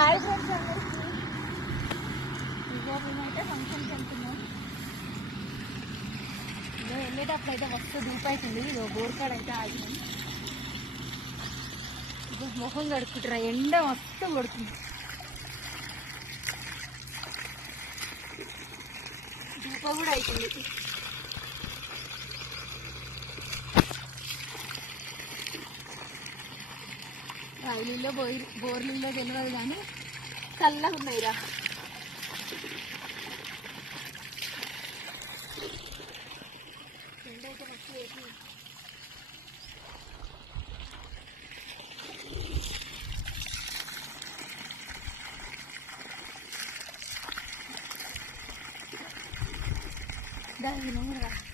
Hi friends అందరికీ. ఇగో మేమైతే ఫంక్షన్కి వెళ్తున్నాం. ఇదో వెళ్ళేటప్పుడు అయితే మస్తు ధూపు అవుతుంది. ఇదో బోర్కాడ అయితే ఆగినాం. ఇదో మొహం కడుక్కుంటారా, ఎండ మస్తు కొడుతుంది. ధూప కూడా అవుతుంది. రైలులో బోర్లీలో తెలియదు కానీ చల్లగా ఉన్నాయిరా. ఎండైతే మస్తు వేసి దాని